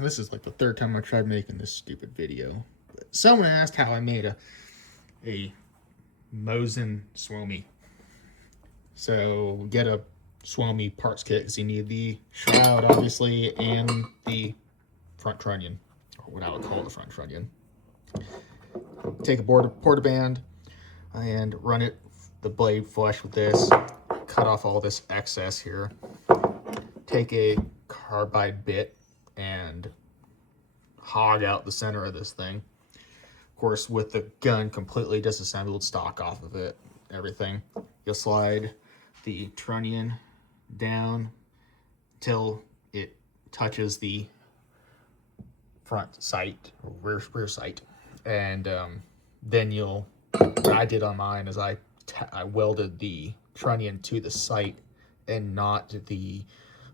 this is like the third time I tried making this stupid video. But someone asked how I made a Mosin Suomi. So get a Suomi parts kit because you need the shroud, obviously, and the front trunnion, or what I would call the front trunnion. Take a porta band and run it the blade flush with this. Cut off all this excess here. Take a carbide bit and hog out the center of this thing. Of course, with the gun completely disassembled, stock off of it, everything. You'll slide the trunnion down till it touches the front sight, or rear sight, and then you'll. What I did on mine is I welded the trunnion to the sight and not the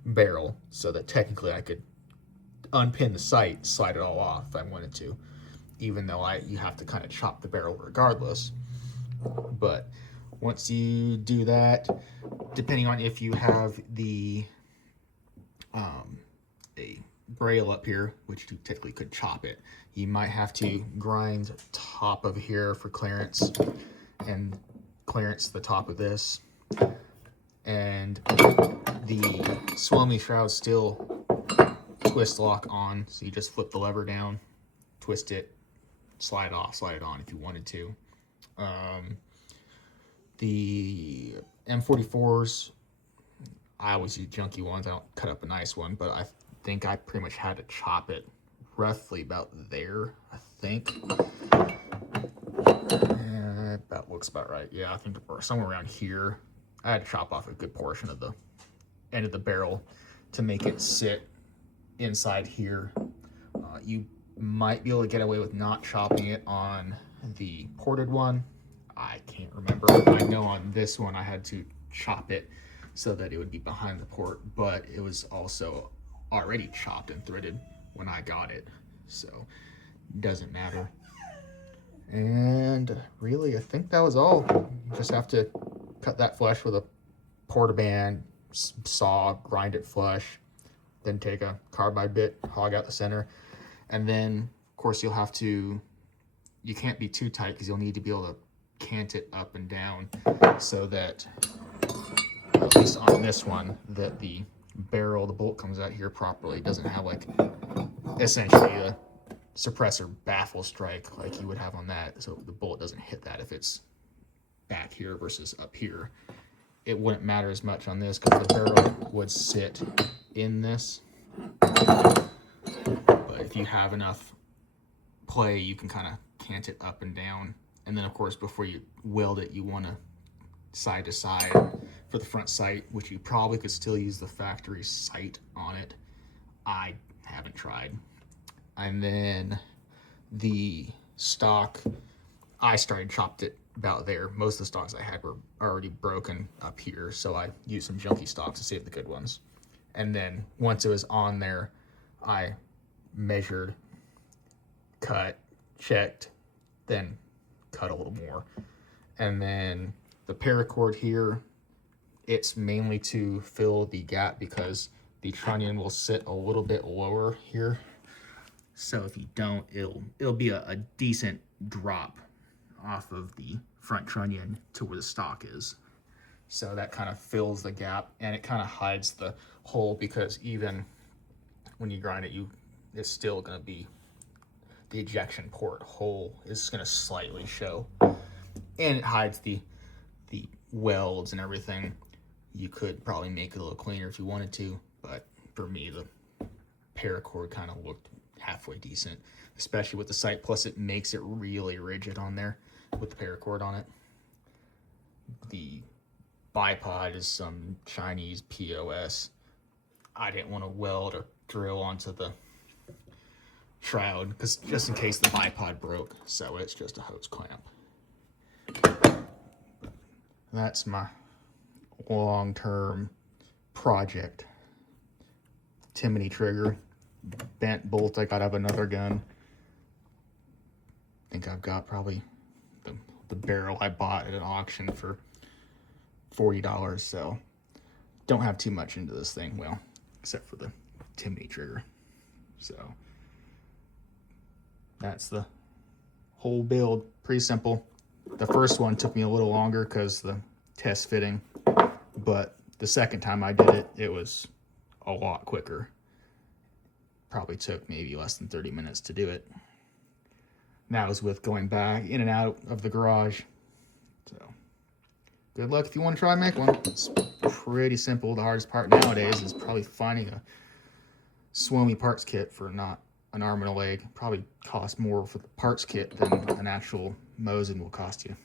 barrel, so that technically I could unpin the sight, slide it all off if I wanted to, even though you have to kind of chop the barrel regardless. But once you do that, depending on if you have the a braille up here, which you typically could chop it, you might have to grind top of here for clearance, and clearance the top of this. And the Suomi shroud still twist lock on, so you just flip the lever down, twist it, slide it off, slide it on if you wanted to. The M31s, I always use junky ones. I don't cut up a nice one, but I think I pretty much had to chop it roughly about there, I think. That looks about right. Yeah, I think somewhere around here. I had to chop off a good portion of the end of the barrel to make it sit inside here. You might be able to get away with not chopping it on the ported one. I can't remember. I know on this one I had to chop it so that it would be behind the port, but it was also already chopped and threaded when I got it, so it doesn't matter. And really, I think that was all. You just have to cut that flush with a porta band, saw, grind it flush, then take a carbide bit, hog out the center, and then of course you can't be too tight because you'll need to be able to cant it up and down so that, at least on this one, that the barrel, the bolt comes out here properly. It doesn't have like essentially a suppressor baffle strike like you would have on that, so the bullet doesn't hit that if it's back here versus up here. It wouldn't matter as much on this because the barrel would sit in this, but if you have enough play, you can kind of cant it up and down. And then of course, before you weld it, you want to side to side for the front sight, which you probably could still use the factory sight on it. I haven't tried. And then the stock, I chopped it about there. Most of the stocks I had were already broken up here, so I used some junky stocks to save the good ones. And then once it was on there, I measured, cut, checked, then cut a little more. And then the paracord here, it's mainly to fill the gap because the trunnion will sit a little bit lower here. So if you don't, it'll be a decent drop off of the front trunnion to where the stock is. So that kind of fills the gap, and it kind of hides the hole because even when you grind it, it's still going to be, the ejection port hole is going to slightly show, and it hides the welds and everything. You could probably make it a little cleaner if you wanted to, but for me, the paracord kind of looked halfway decent, especially with the sight. Plus, it makes it really rigid on there with the paracord on it. The bipod is some Chinese POS. I didn't want to weld or drill onto the shroud because just in case the bipod broke, so it's just a hose clamp. That's my long-term project. Timony trigger, bent bolt I got out of another gun. I think I've got probably the barrel I bought at an auction for $40, so don't have too much into this thing, well, except for the Timony trigger. So that's the whole build. Pretty simple. The first one took me a little longer because the test fitting, but the second time I did it, it was a lot quicker. Probably took maybe less than 30 minutes to do it. And that was with going back in and out of the garage. So good luck if you want to try and make one. It's pretty simple. The hardest part nowadays is probably finding a Suomi parts kit for not an arm and a leg. Probably cost more for the parts kit than an actual Mosin will cost you.